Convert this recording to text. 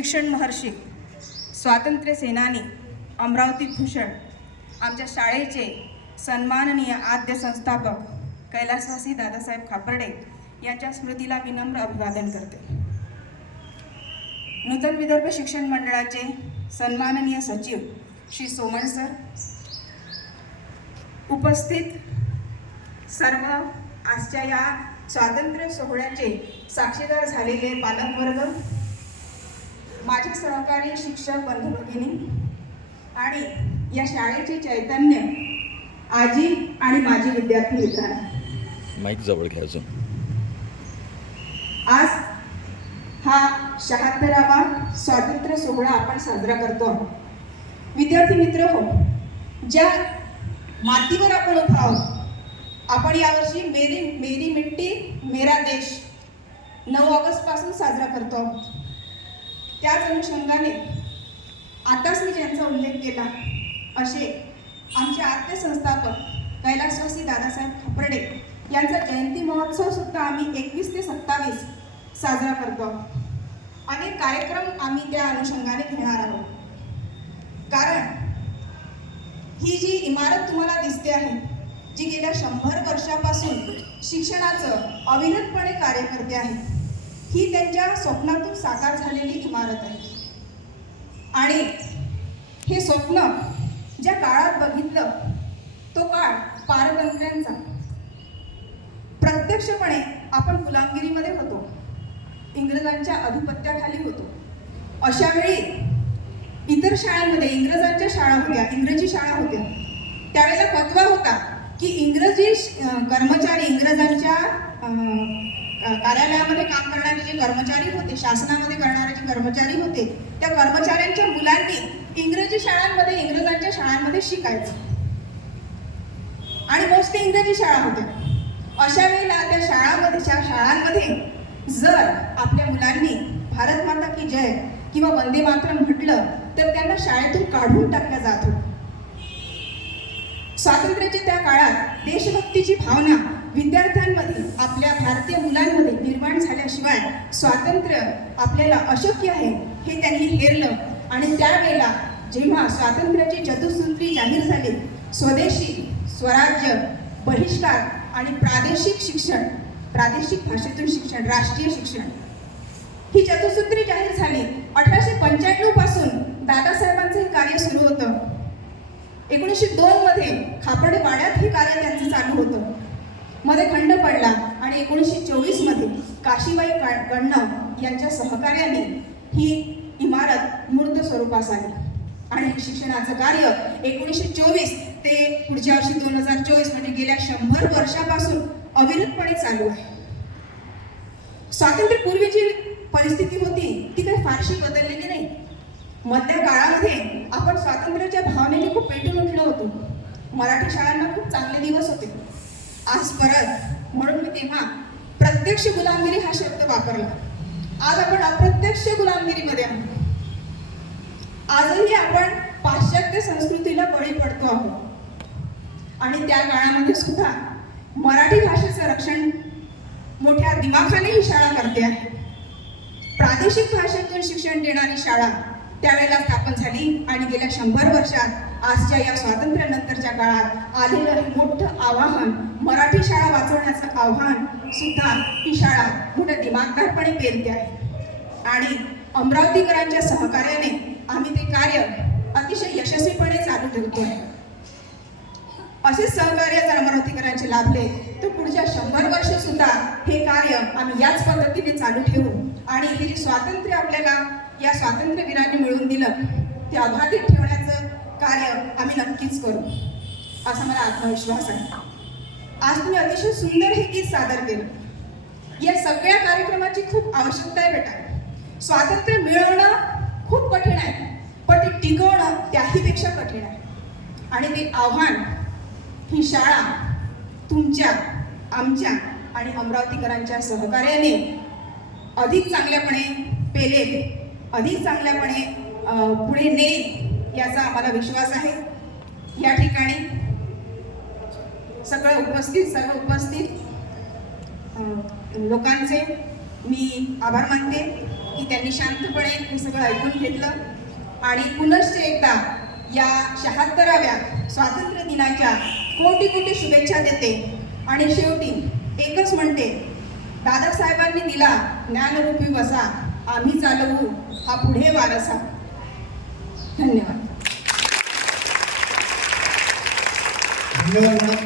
शिक्षण महर्षी स्वातंत्र्य सेनानी अमरावती भूषण आमच्या शाळेचे सन्माननीय आद्य संस्थापक कैलासवासी दादासाहेब खापर्डे यांच्या स्मृतीला विनम्र अभिवादन करते। नूतन विदर्भ शिक्षण मंडळाचे सन्माननीय सचिव श्री सोमण सर, उपस्थित सर्व आजच्या या स्वातंत्र्य सोहळ्याचे साक्षीदार झालेले पालकवर्ग, माझे सहकारी शिक्षक बंधू भगिनी आणि या शाळेचे चैतन्य आजी आणि माजी विद्यार्थी मित्रांनो, माईक जवळ घ्या अजून। आज हा 76वा स्वातंत्र्य सोहळा आपण साजरा करतो। विद्यार्थी मित्र हो, ज्या मातीवर आपण उभा आहोत, आपण यावर्षी मेरी मिट्टी मेरा देश 9 ऑगस्ट पासून साजरा करतो। त्याच अनुषंगाने आताच मी ज्यांचा उल्लेख केला असे आमचे आद्य संस्थापक कैलासवासी दादासाहेब खापर्डे यांचा जयंती महोत्सव सुद्धा आम्ही 21 ते 27 साजरा करतो। अनेक कार्यक्रम आम्ही त्या अनुषंगाने घेणार आहोत, कारण ही जी इमारत तुम्हाला दिसते आहे, जी गेल्या 100 वर्षापासून शिक्षणाचं अविरतपणे कार्य करते आहे, ही त्यांच्या स्वप्नातून साकार झालेली इमारत आहे। आणि हे स्वप्न ज्या काळात बघितलं, तो काळ पारतंत्र्यांचा। प्रत्यक्षपणे आपण गुलामगिरीमध्ये होतो, इंग्रजांच्या अधिपत्याखाली होतो। अशा वेळी इतर शाळांमध्ये इंग्रजांच्या शाळा होत्या, इंग्रजी शाळा होत्या। त्यावेळेला फतवा होता की इंग्रजी कर्मचारी, इंग्रजांच्या कार्यालयामध्ये काम करणारे जे कर्मचारी होते, शासनामध्ये करणारे जे कर्मचारी होते, त्या कर्मचाऱ्यांच्या मुलांनी इंग्रजी शाळांमध्ये, इंग्रजांच्या शाळांमध्ये शिकायचं आणि मोस्टली इंग्रजी शाळा होत्या। अशा वेळेला त्या शाळांमध्ये जर आपल्या मुलांनी भारत माता की जय किंवा वंदे मातरम म्हटलं तर त्यांना शाळेतून काढून टाकल्या जात होतं। स्वातंत्र्याच्या त्या काळात देशभक्तीची भावना विद्यार्थ्यांमध्ये, आपल्या भारतीय मुलांमध्ये निर्माण झाल्याशिवाय स्वातंत्र्य आपल्याला अशक्य आहे हे त्यांनी हेरलं। आणि त्यावेळेला जेव्हा स्वातंत्र्याची चतुसूत्री जाहीर झाली, स्वदेशी, स्वराज्य, बहिष्कार आणि प्रादेशिक शिक्षण, प्रादेशिक भाषेतून शिक्षण, राष्ट्रीय शिक्षण, ही चतुसूत्री जाहीर झाली। 1895 पासून दादासाहेबांचं हे कार्य सुरू होतं। 1902 मध्ये खापर्डे वाड्यात हे कार्य त्यांचं चालू होतं। मध्ये खंड पडला आणि 1924 मध्ये काशीबाई गणणं यांच्या सहकार्याने ही इमारत मूर्त स्वरूपास आली आणि शिक्षणाचं कार्य 1924 ते पुढच्या वर्षी 2024 म्हणजे गेल्या 100 वर्षापासून अविरतपणे चालू आहे। स्वातंत्र्यपूर्वीची परिस्थिती होती ती काही फारशी बदललेली नाही। मधल्या काळामध्ये आपण स्वातंत्र्याच्या भावनेने खूप पेटून उठलो होतो। मराठी शाळांना खूप चांगले दिवस होते। आज परत म्हणून मी तेव्हा प्रत्यक्ष गुलामगिरी हा शब्द वापरला। आज आपण अप्रत्यक्ष गुलामगिरीमध्ये आहोत। आजही आपण पाश्चात्य संस्कृतीला बळी पडतो आहोत आणि त्या काळामध्ये सुद्धा मराठी भाषेचं रक्षण मोठ्या दिमाखाने ही शाळा करते आहे। प्रादेशिक भाषेतून शिक्षण देणारी शाळा त्यावेळेला स्थापन झाली आणि गेल्या 100 वर्षात आजच्या या स्वातंत्र्यानंतरच्या काळात आलेलं हे मोठं आव्हान, मराठी शाळा वाचवण्याचं आव्हान सुद्धा ही शाळा मोठ्या दिमागदारपणे पेलते आहे। आणि अमरावतीकरांच्या सहकार्याने आम्ही ते कार्य अतिशय यशस्वीपणे चालू ठेवतो आहे। असे सहकार्य जर अमरावतीकरांचे लाभले तर पुढच्या 100 वर्ष सुद्धा हे कार्य आम्ही याच पद्धतीने चालू ठेवू आणि हे जे स्वातंत्र्य आपल्याला या स्वातंत्र्यवीरांनी मिळवून दिलं ते अबाधित ठेवण्याचं कार्य आम्ही नक्कीच करू, असा मला आत्मविश्वास आहे। आज तुम्ही अतिशय सुंदर हे गीत सादर केलं। या सगळ्या कार्यक्रमाची खूप आवश्यकता आहे बेटा। स्वातंत्र्य मिळवणं खूप कठीण आहे, पण ते टिकवणं त्याहीपेक्षा कठीण आहे। आणि ते आव्हान ही शाळा तुमच्या, आमच्या आणि अमरावतीकरांच्या सहकार्याने अधिक चांगल्यापणे पेलेल, अधिक चांगल्यापणे पुढे नेईल याचा आम्हाला विश्वास आहे। या ठिकाणी सर्व उपस्थित लोकांचे मी आभार मानते की त्यांनी शांतपणे हे सगळं ऐकून घेतलं आणि पुनश्च एकदा या 76व्या स्वातंत्र्य दिनाच्या कोटी कोटी शुभेच्छा देते आणि शेवटी एकच म्हणते, दादासाहेबांनी दिला ज्ञानरूपी वसा, आम्ही चालवू हा पुढे वारसा. धन्यवाद. धन्यवाद.